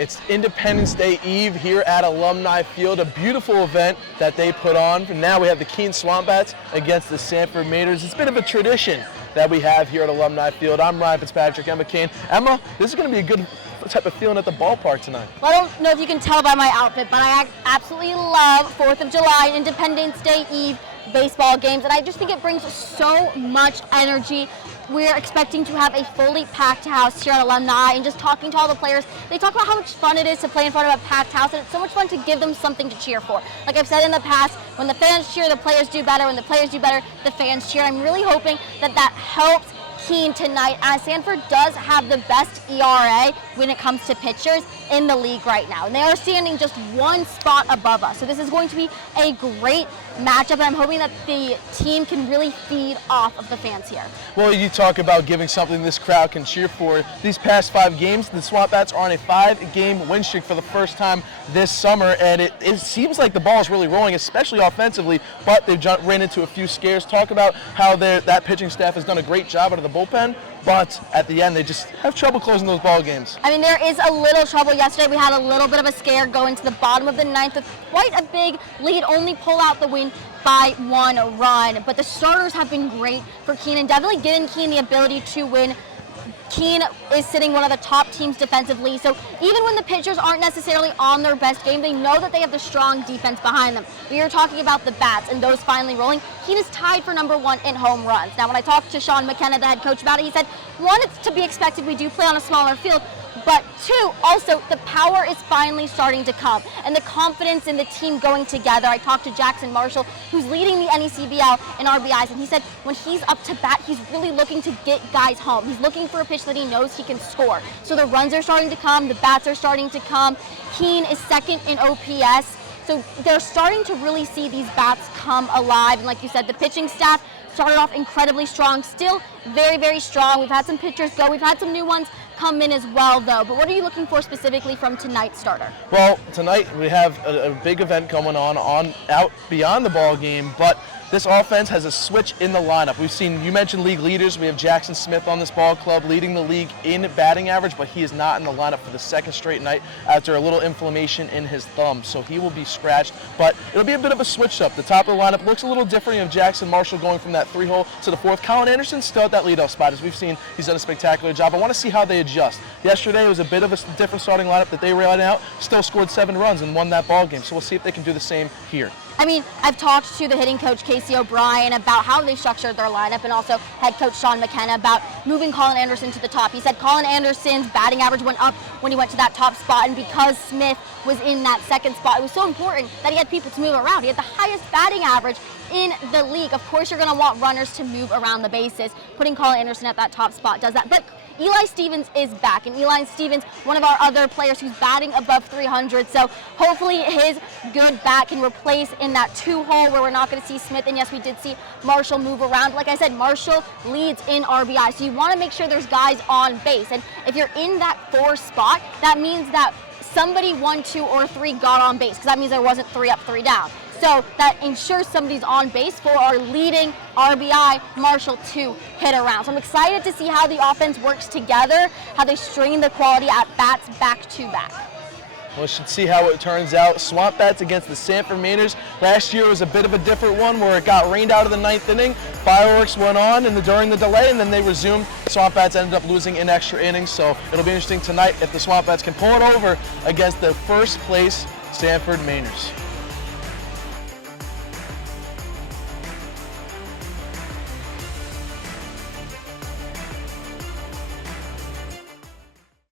It's Independence Day Eve here at Alumni Field, a beautiful event that they put on. And now we have the Cain SwampBats against the Sanford Mainers. It's a bit of a tradition that we have here at Alumni Field. I'm Fitzpatrick, Emma Cain. Emma, this is going to be a good type of feeling at the ballpark tonight. Well, I don't know if you can tell by my outfit, but I absolutely love 4th of July, Independence Day Eve baseball games, and I just think it brings so much energy. We're expecting to have a fully packed house here at Alumni, and just talking to all the players, they talk about how much fun it is to play in front of a packed house, and it's so much fun to give them something to cheer for. Like I've said in the past, when the fans cheer, the players do better. When the players do better, the fans cheer. I'm really hoping that that helps Cain tonight, as Sanford does have the best ERA when it comes to pitchers in the league right now. And they are standing just one spot above us. So this is going to be a great matchup, and I'm hoping that the team can really feed off of the fans here. Well, you talk about giving something this crowd can cheer for. These past 5 games, the SwampBats are on a 5-game win streak for the first time this summer, and it seems like the ball is really rolling, especially offensively, but they've ran into a few scares. Talk about how that pitching staff has done a great job out of the bullpen, but at the end they just have trouble closing those ball games. I mean, there is a little trouble. Yesterday we had a little bit of a scare going to the bottom of the 9th with quite a big lead, only pull out the win by 1 run. But the starters have been great for Cain and definitely given Cain the ability to win. Cain is sitting one of the top teams defensively, so even when the pitchers aren't necessarily on their best game, they know that they have the strong defense behind them. We are talking about the bats and those finally rolling. Cain is tied for #1 in home runs. Now, when I talked to Sean McKenna, the head coach, about it, he said, 1, it's to be expected, we do play on a smaller field, but 2, also, the power is finally starting to come, and the confidence in the team going together. I talked to Jackson Marshall, who's leading the NECBL in RBIs, and he said when he's up to bat, he's really looking to get guys home. He's looking for a pitch that he knows he can score. So the runs are starting to come, the bats are starting to come. Cain is 2nd in OPS, so they're starting to really see these bats come alive, and like you said, the pitching staff started off incredibly strong, still very, very strong. We've had some pitchers go, we've had some new ones come in as well, though. But what are you looking for specifically from tonight's starter? Well, tonight we have a big event going on out beyond the ball game, but this offense has a switch in the lineup. We've seen, you mentioned league leaders. We have Jackson Smith on this ball club leading the league in batting average, but he is not in the lineup for the 2nd straight night after a little inflammation in his thumb. So he will be scratched, but it'll be a bit of a switch up. The top of the lineup looks a little different. You have Jackson Marshall going from that 3-hole to the 4th. Colin Anderson still at that leadoff spot. As we've seen, he's done a spectacular job. I want to see how they adjust. Yesterday it was a bit of a different starting lineup that they ran out, still scored 7 runs and won that ball game. So we'll see if they can do the same here. I mean, I've talked to the hitting coach, Casey O'Brien, about how they structured their lineup, and also head coach Sean McKenna about moving Colin Anderson to the top. He said Colin Anderson's batting average went up when he went to that top spot, and because Smith was in that 2nd spot, it was so important that he had people to move around. He had the highest batting average in the league. Of course, you're going to want runners to move around the bases. Putting Colin Anderson at that top spot does that. But Eli Stevens is back, and Eli Stevens, one of our other players who's batting above 300, so hopefully his good bat can replace in that 2-hole where we're not going to see Smith. And yes, we did see Marshall move around. Like I said, Marshall leads in RBI, so you want to make sure there's guys on base. And if you're in that 4 spot, that means that somebody 1, 2, or 3 got on base, because that means there wasn't 3 up, 3 down. So that ensures somebody's on base for our leading RBI, Marshall, to hit around. So I'm excited to see how the offense works together, how they string the quality at bats back to back. We should see how it turns out. SwampBats against the Sanford Mainers. Last year was a bit of a different one where it got rained out of the 9th inning. Fireworks went on during the delay, and then they resumed. SwampBats ended up losing in extra innings, so it'll be interesting tonight if the SwampBats can pull it over against the 1st place Sanford Mainers.